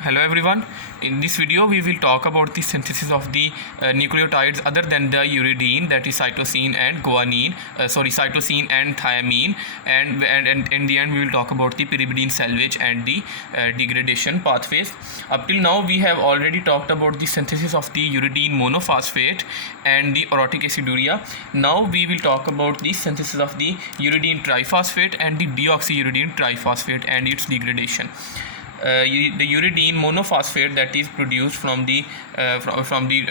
Hello everyone. In this video we will talk about the synthesis of the nucleotides other than the uridine, that is cytosine and guanine, cytosine and thiamine, and in the end we will talk about the pyrimidine salvage and the degradation pathways. Up till now we have already talked about the synthesis of the uridine monophosphate and the orotic aciduria. Now we will talk about the synthesis of the uridine triphosphate and the deoxyuridine triphosphate and its degradation. The uridine monophosphate that is produced from the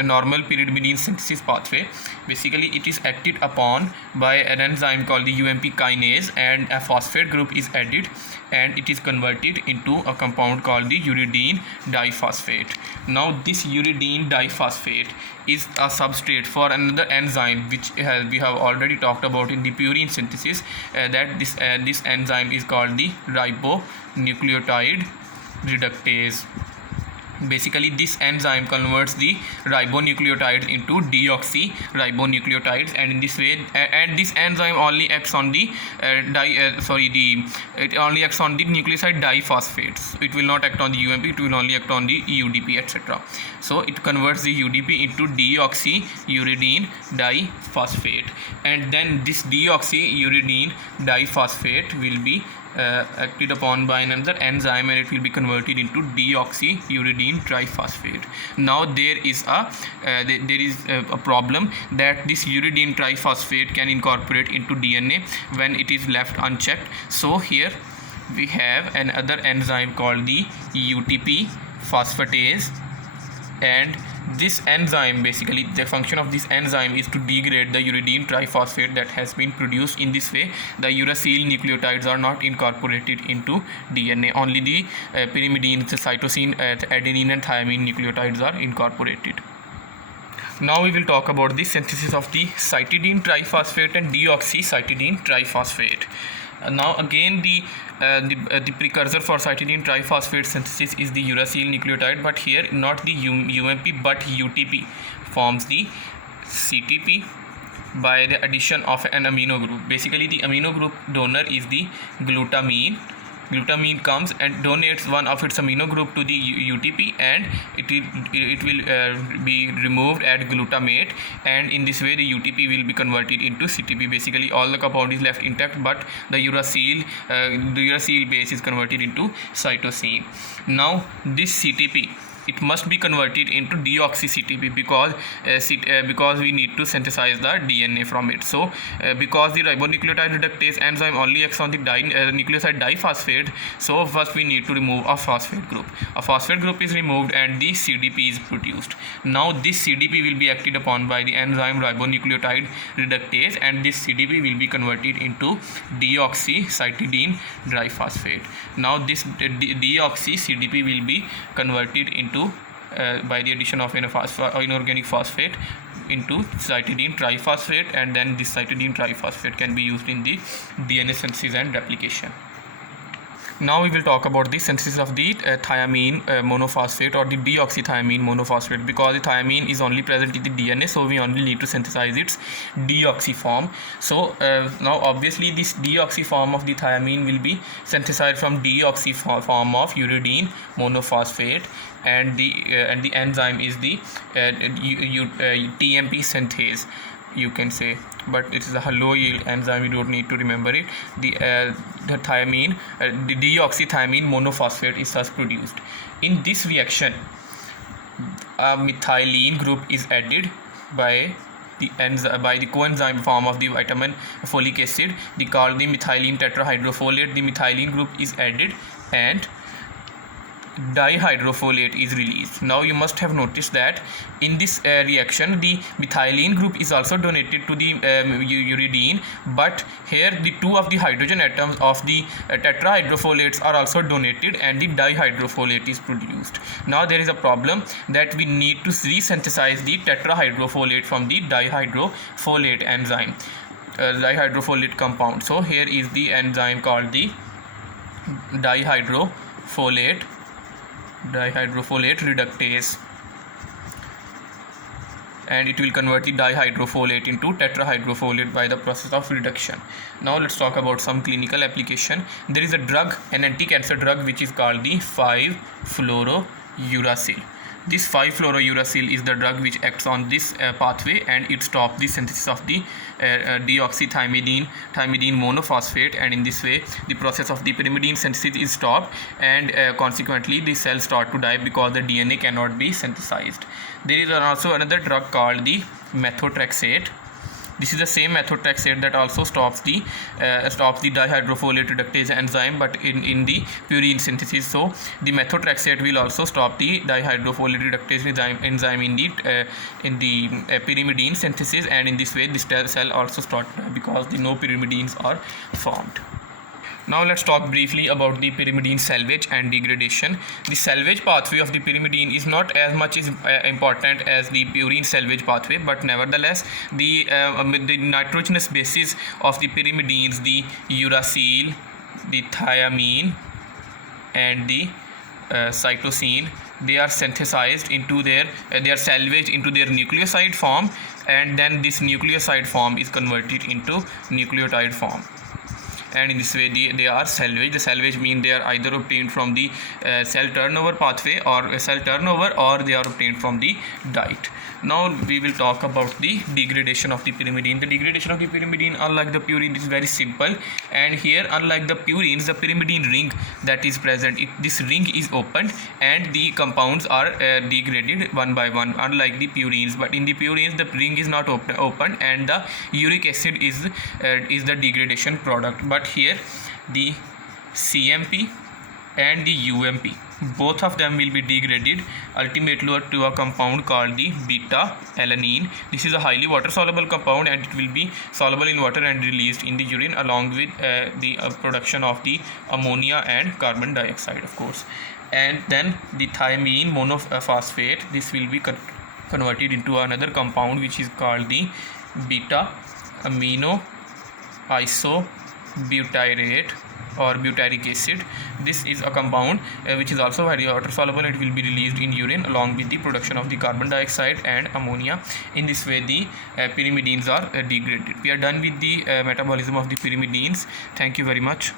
normal pyrimidine synthesis pathway. Basically it is acted upon by an enzyme called the UMP kinase, and a phosphate group is added and it is converted into a compound called the uridine diphosphate. Now this uridine diphosphate is a substrate for another enzyme which we have already talked about in the purine synthesis, that this enzyme is called the ribonucleotide reductase. Basically this enzyme converts the ribonucleotides into deoxyribonucleotides, and in this way and this enzyme only acts on the it only acts on the nucleoside diphosphates. It will not act on the UMP, it will only act on the UDP, etc. So it converts the UDP into deoxyuridine diphosphate, and then this deoxyuridine diphosphate will be acted upon by another enzyme and it will be converted into deoxyuridine triphosphate. Now there is a problem that this uridine triphosphate can incorporate into DNA when it is left unchecked. So here we have another enzyme called the UTP phosphatase, and this enzyme, basically the function of this enzyme is to degrade the uridine triphosphate that has been produced. In this way the uracil nucleotides are not incorporated into DNA, only the pyrimidine, the cytosine, adenine and thiamine nucleotides are incorporated. Now we will talk about the synthesis of the cytidine triphosphate and deoxycytidine triphosphate. Now again the precursor for cytidine triphosphate synthesis is the uracil nucleotide, but here not the UMP but UTP forms the CTP by the addition of an amino group. Basically the amino group donor is the glutamine. Glutamine comes and donates one of its amino group to the UTP, and it will be removed at glutamate, and in this way the UTP will be converted into CTP. Basically all the compound is left intact, but the uracil base is converted into cytosine. Now this CTP, it must be converted into deoxy-CTP because we need to synthesize the DNA from it. So because the ribonucleotide reductase enzyme only acts on the nucleoside diphosphate, so first we need to remove a phosphate group. A phosphate group is removed and the CDP is produced. Now this CDP will be acted upon by the enzyme ribonucleotide reductase, and this CDP will be converted into deoxycytidine triphosphate. Now this deoxy-CDP will be converted into by the addition of inorganic phosphate into cytidine triphosphate, and then this cytidine triphosphate can be used in the DNA synthesis and replication. Now we will talk about the synthesis of the thiamine monophosphate or the deoxythiamine monophosphate. Because the thiamine is only present in the DNA, so we only need to synthesize its deoxy form. So now obviously this deoxy form of the thiamine will be synthesized from deoxy form of uridine monophosphate, and the enzyme is the TMP synthase, you can say, but it is a low yield enzyme, you don't need to remember it. The thiamine, the deoxythiamine monophosphate is thus produced. In this reaction a methylene group is added by the coenzyme form of the vitamin folic acid, called the methylene tetrahydrofolate. The methylene group is added and dihydrofolate is released. Now you must have noticed that in this reaction the methylene group is also donated to the uridine, but here the two of the hydrogen atoms of the tetrahydrofolates are also donated and the dihydrofolate is produced. Now there is a problem that we need to resynthesize the tetrahydrofolate from the dihydrofolate enzyme, dihydrofolate compound. So here is the enzyme called the dihydrofolate reductase, and it will convert the dihydrofolate into tetrahydrofolate by the process of reduction. Now let's talk about some clinical application. There is a drug, an anti-cancer drug, which is called the 5-fluorouracil. uracil. This 5-fluorouracil is the drug which acts on this pathway, and it stops the synthesis of the deoxythymidine monophosphate, and in this way the process of the pyrimidine synthesis is stopped, and consequently the cells start to die because the DNA cannot be synthesized. There is also another drug called the methotrexate. This is the same methotrexate that also stops the dihydrofolate reductase enzyme, but in the purine synthesis. So the methotrexate will also stop the dihydrofolate reductase enzyme in the pyrimidine synthesis, and in this way this cell also starts because the no pyrimidines are formed. Now let's talk briefly about the pyrimidine salvage and degradation. The salvage pathway of the pyrimidine is not as much important as the purine salvage pathway, but nevertheless the nitrogenous bases of the pyrimidines, the uracil, the thiamine, and the cytosine, they are synthesized into they are salvaged into their nucleoside form, and then this nucleoside form is converted into nucleotide form, and in this way they are salvaged. The salvage means they are either obtained from the cell turnover pathway or they are obtained from the diet. Now we will talk about the degradation of the pyrimidine. The degradation of the pyrimidine, unlike the purine, is very simple, and here, unlike the purines, the pyrimidine ring that is present, this ring is opened and the compounds are degraded one by one, unlike the purines. But in the purines the ring is not opened and the uric acid is the degradation product. But here the CMP and the UMP, both of them will be degraded ultimately to a compound called the beta alanine. This is a highly water soluble compound, and it will be soluble in water and released in the urine along with the production of the ammonia and carbon dioxide, of course. And then the thiamine monophosphate, this will be converted into another compound which is called the beta amino isobutyrate or butyric acid. This is a compound which is also very water soluble. It will be released in urine along with the production of the carbon dioxide and ammonia. In this way the pyrimidines are degraded. We are done with the metabolism of the pyrimidines. Thank you very much.